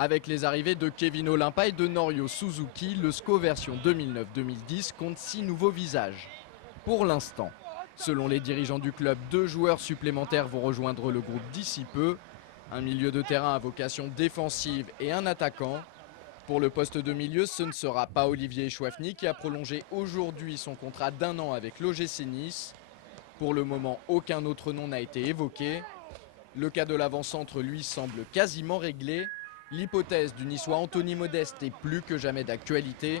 Avec les arrivées de Kevin Olimpa et de Norio Suzuki, le SCO version 2009-2010 compte 6 nouveaux visages. Pour l'instant, selon les dirigeants du club, 2 joueurs supplémentaires vont rejoindre le groupe d'ici peu. Un milieu de terrain à vocation défensive et un attaquant. Pour le poste de milieu, ce ne sera pas Olivier Chouafny qui a prolongé aujourd'hui son contrat d'1 an avec l'OGC Nice. Pour le moment, aucun autre nom n'a été évoqué. Le cas de l'avant-centre, lui, semble quasiment réglé. L'hypothèse du Niçois Anthony Modeste est plus que jamais d'actualité.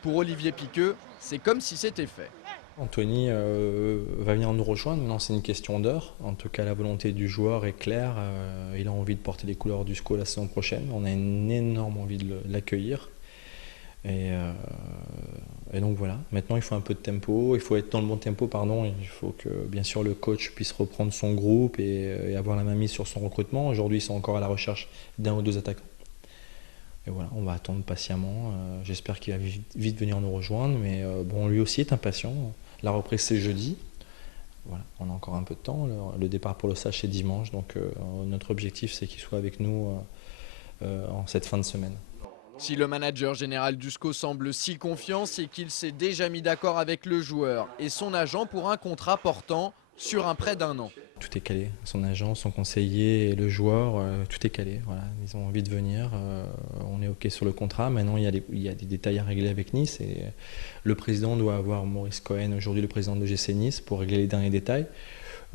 Pour Olivier Piqueux, c'est comme si c'était fait. Anthony va venir nous rejoindre, maintenant c'est une question d'heure. En tout cas, la volonté du joueur est claire. Il a envie de porter les couleurs du SCO la saison prochaine. On a une énorme envie de l'accueillir. Et donc voilà, maintenant il faut un peu de tempo, il faut être dans le bon tempo, pardon. Il faut que bien sûr le coach puisse reprendre son groupe et avoir la main mise sur son recrutement. Aujourd'hui, ils sont encore à la recherche d'un ou deux attaquants. Et voilà, on va attendre patiemment. J'espère qu'il va vite venir nous rejoindre, mais bon, lui aussi est impatient. La reprise c'est jeudi. Voilà, on a encore un peu de temps. Le départ pour le stage c'est dimanche, donc notre objectif c'est qu'il soit avec nous en cette fin de semaine. Si le manager général du SCO semble si confiant, c'est qu'il s'est déjà mis d'accord avec le joueur et son agent pour un contrat portant sur un prêt d'1 an. Tout est calé, son agent, son conseiller et le joueur, tout est calé. Voilà. Ils ont envie de venir, on est OK sur le contrat. Maintenant, il y a des détails à régler avec Nice. Et le président doit avoir Maurice Cohen, aujourd'hui le président de l'OGC Nice, pour régler les derniers détails.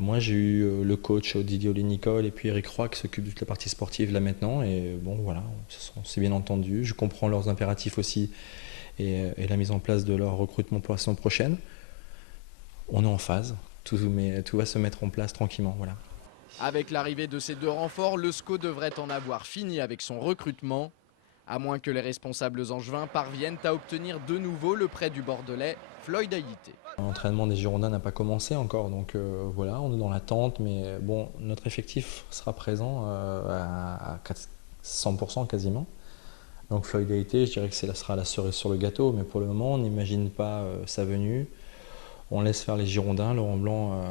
Moi, j'ai eu le coach Didier Olé-Nicole et puis Eric Roy qui s'occupe de toute la partie sportive là maintenant. Et bon, voilà, on s'est bien entendu. Je comprends leurs impératifs aussi et la mise en place de leur recrutement pour la saison prochaine. On est en phase. Tout va se mettre en place tranquillement. Voilà. Avec l'arrivée de ces 2 renforts, le SCO devrait en avoir fini avec son recrutement, à moins que les responsables angevins parviennent à obtenir de nouveau le prêt du Bordelais Floyd Ayité. L'entraînement des Girondins n'a pas commencé encore, donc voilà, on est dans l'attente, mais bon, notre effectif sera présent à 100% quasiment. Donc Floyd Ayité, je dirais que ça sera la cerise sur le gâteau, mais pour le moment, on n'imagine pas sa venue. On laisse faire les Girondins, Laurent Blanc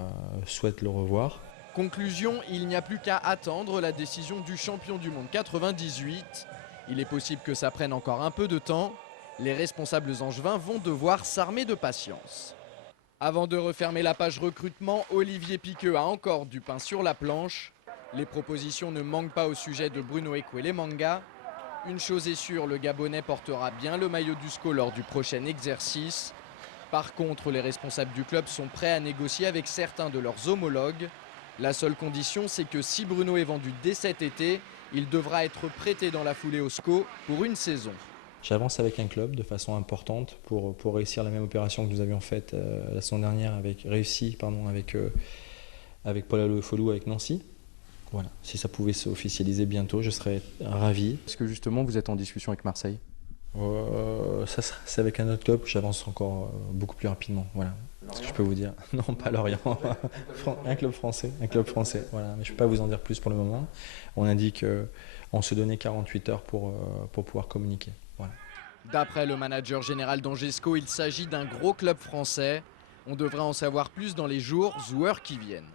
souhaite le revoir. Conclusion, il n'y a plus qu'à attendre la décision du champion du monde 98. Il est possible que ça prenne encore un peu de temps. Les responsables angevins vont devoir s'armer de patience. Avant de refermer la page recrutement, Olivier Piqueux a encore du pain sur la planche. Les propositions ne manquent pas au sujet de Bruno Ekwelemanga. Une chose est sûre, le Gabonais portera bien le maillot du SCO lors du prochain exercice. Par contre, les responsables du club sont prêts à négocier avec certains de leurs homologues. La seule condition, c'est que si Bruno est vendu dès cet été, il devra être prêté dans la foulée au SCO pour une saison. J'avance avec un club de façon importante pour réussir la même opération que nous avions faite la saison dernière avec Paul Alofolou avec Nancy. Voilà. Si ça pouvait s'officialiser bientôt, je serais ravi. Est-ce que justement vous êtes en discussion avec Marseille ? C'est avec un autre club, j'avance encore beaucoup plus rapidement. Voilà. Ce que je peux vous dire. Non, pas Lorient. Un club français. Voilà. Mais je ne peux pas vous en dire plus pour le moment. On a dit qu'on se donnait 48 heures pour pouvoir communiquer. Voilà. D'après le manager général d'Angesco, il s'agit d'un gros club français. On devrait en savoir plus dans les jours ou heures qui viennent.